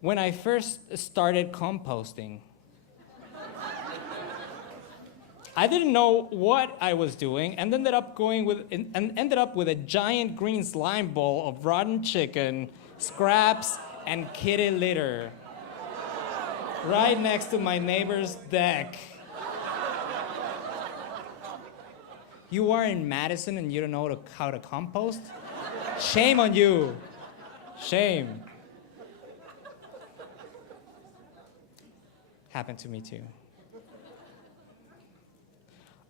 when I first started composting. I didn't know what I was doing and ended up with a giant green slime ball of rotten chicken, scraps, and kitty litter right next to my neighbor's deck. You are in Madison and you don't know how to compost? Shame on you. Shame. Happened to me too.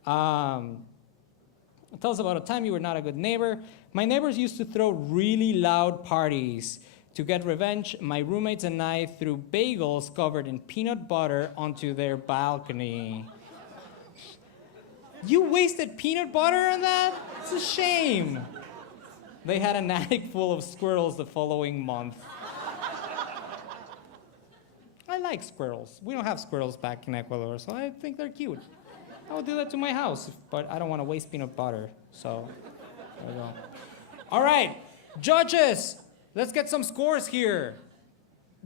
Tell us about a time you were not a good neighbor. My neighbors used to throw really loud parties. To get revenge, my roommates and I threw bagels covered in peanut butter onto their balcony. You wasted peanut butter on that? It's a shame. They had an attic full of squirrels the following month. I like squirrels. We don't have squirrels back in Ecuador, so I think they're cute. I would do that to my house, but I don't want to waste peanut butter, so there we go. All right, judges, let's get some scores here.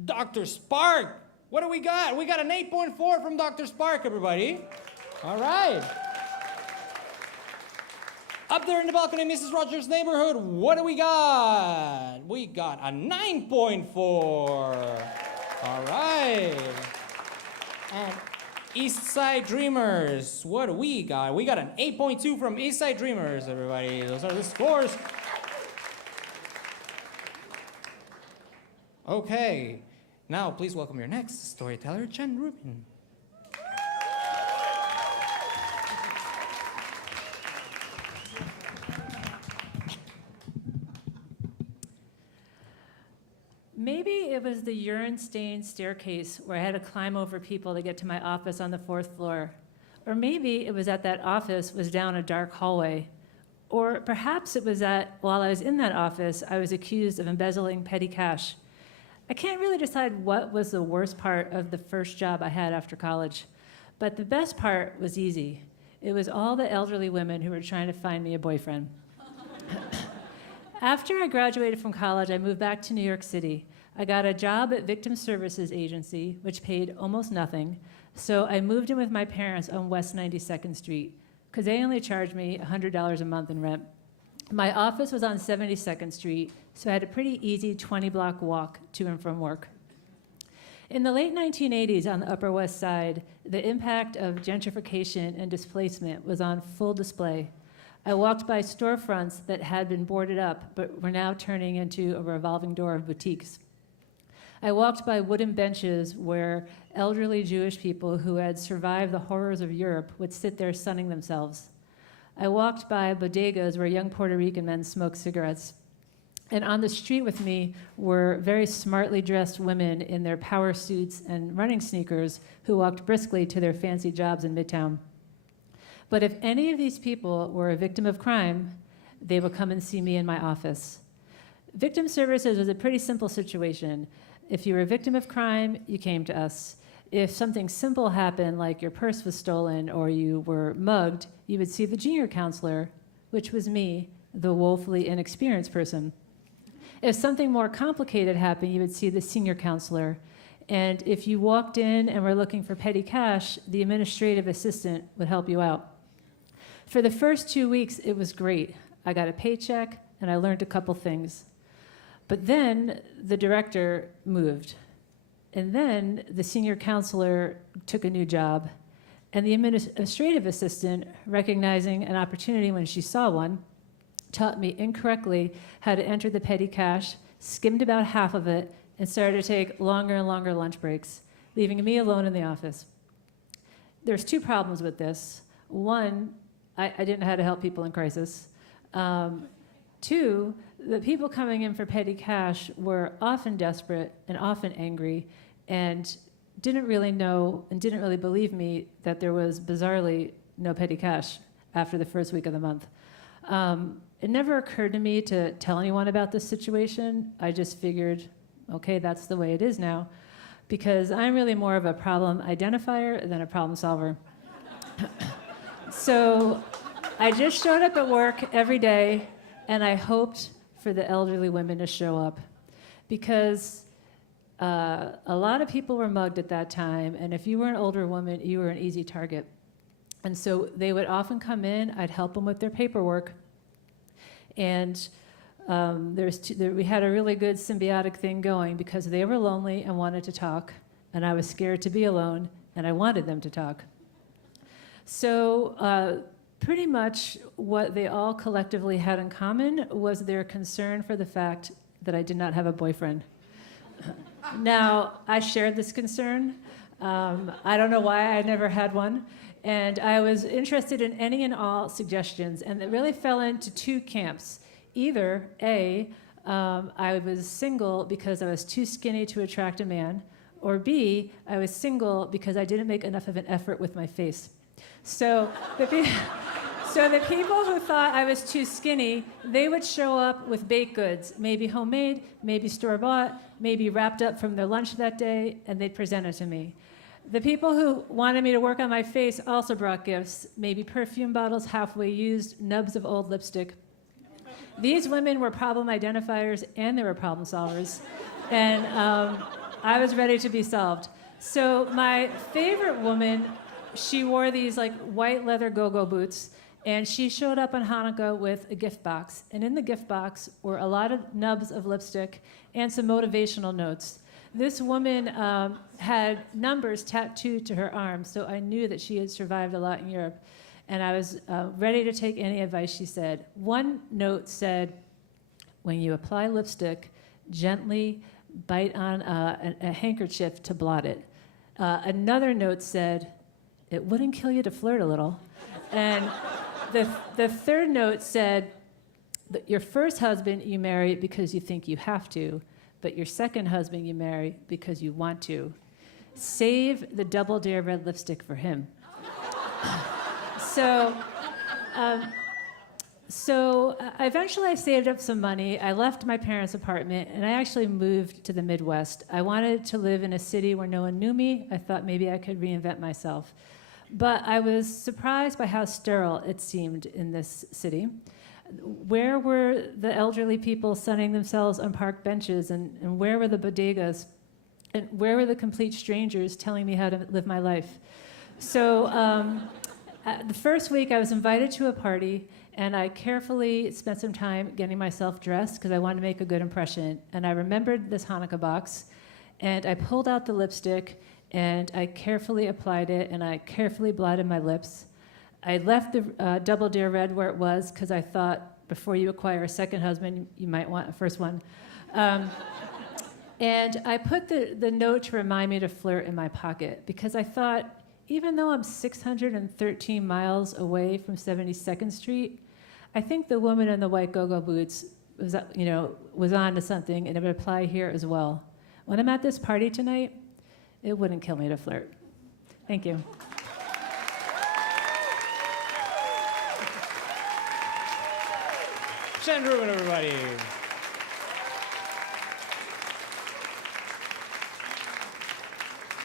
Dr. Spark, what do we got? We got an 8.4 from Dr. Spark, everybody. All right. Up there in the balcony, Mrs. Rogers' neighborhood, what do we got? We got a 9.4. All right. And East Side Dreamers, what do we got? We got an 8.2 from East Side Dreamers, everybody. Those are the scores. Okay, now please welcome your next storyteller, JenRubin. Maybe it was the urine-stained staircase where I had to climb over people to get to my office on the 4th floor. Or maybe it was that office was down a dark hallway. Or perhaps it was that while I was in that office, I was accused of embezzling petty cash. I can't really decide what was the worst part of the first job I had after college. But the best part was easy. It was all the elderly women who were trying to find me a boyfriend. After I graduated from college, I moved back to New York City. I got a job at Victim Services Agency, which paid almost nothing, so I moved in with my parents on West 92nd Street, because they only charged me $100 a month in rent. My office was on 72nd Street, so I had a pretty easy 20-block walk to and from work. In the late 1980s on the Upper West Side, the impact of gentrification and displacement was on full display. I walked by storefronts that had been boarded up, but were now turning into a revolving door of boutiques. I walked by wooden benches where elderly Jewish people who had survived the horrors of Europe would sit there sunning themselves. I walked by bodegas where young Puerto Rican men smoked cigarettes. And on the street with me were very smartly dressed women in their power suits and running sneakers who walked briskly to their fancy jobs in Midtown. But if any of these people were a victim of crime, they would come and see me in my office. Victim Services was a pretty simple situation. If you were a victim of crime, you came to us. If something simple happened, like your purse was stolen or you were mugged, you would see the junior counselor, which was me, the woefully inexperienced person. If something more complicated happened, you would see the senior counselor. And if you walked in and were looking for petty cash, the administrative assistant would help you out. For the first 2 weeks, it was great. I got a paycheck, and I learned a couple things. But then the director moved. And then the senior counselor took a new job. And the administrative assistant, recognizing an opportunity when she saw one, taught me incorrectly how to enter the petty cash, skimmed about half of it, and started to take longer and longer lunch breaks, leaving me alone in the office. There's 2 problems with this. One, I didn't know how to help people in crisis. 2, the people coming in for petty cash were often desperate and often angry and didn't really know and didn't really believe me that there was bizarrely no petty cash after the first week of the month. It never occurred to me to tell anyone about this situation. I just figured, okay, that's the way it is now, because I'm really more of a problem identifier than a problem solver. So I just showed up at work every day, and I hoped for the elderly women to show up, because A lot of people were mugged at that time, and if you were an older woman, you were an easy target. And so they would often come in, I'd help them with their paperwork, and we had a really good symbiotic thing going because they were lonely and wanted to talk, and I was scared to be alone, and I wanted them to talk. So pretty much what they all collectively had in common was their concern for the fact that I did not have a boyfriend. Now, I shared this concern. I don't know why I never had one. And I was interested in any and all suggestions, and it really fell into two camps. Either, A, I was single because I was too skinny to attract a man, or B, I was single because I didn't make enough of an effort with my face. So the people who thought I was too skinny, they would show up with baked goods, maybe homemade, maybe store-bought, maybe wrapped up from their lunch that day, and they'd present it to me. The people who wanted me to work on my face also brought gifts, maybe perfume bottles halfway used, nubs of old lipstick. These women were problem identifiers and they were problem solvers. And I was ready to be solved. So my favorite woman, she wore these like white leather go-go boots, and she showed up on Hanukkah with a gift box. And in the gift box were a lot of nubs of lipstick and some motivational notes. This woman had numbers tattooed to her arm, so I knew that she had survived a lot in Europe. And I was ready to take any advice she said. One note said, when you apply lipstick, gently bite on a handkerchief to blot it. Another note said, it wouldn't kill you to flirt a little. And the third note said, that your first husband you marry because you think you have to, but your second husband you marry because you want to. Save the Double Dare red lipstick for him. So eventually I saved up some money. I left my parents' apartment, and I actually moved to the Midwest. I wanted to live in a city where no one knew me. I thought maybe I could reinvent myself. But I was surprised by how sterile it seemed in this city. Where were the elderly people sunning themselves on park benches, and where were the bodegas? And where were the complete strangers telling me how to live my life? So the first week I was invited to a party, and I carefully spent some time getting myself dressed because I wanted to make a good impression. And I remembered this Hanukkah box, and I pulled out the lipstick, and I carefully applied it, and I carefully blotted my lips. I left the Double Dare Red where it was because I thought before you acquire a second husband, you might want a first one. And I put the note to remind me to flirt in my pocket because I thought, even though I'm 613 miles away from 72nd Street, I think the woman in the white go-go boots was on to something, and it would apply here as well. When I'm at this party tonight, it wouldn't kill me to flirt. Thank you. JenRubin, everybody.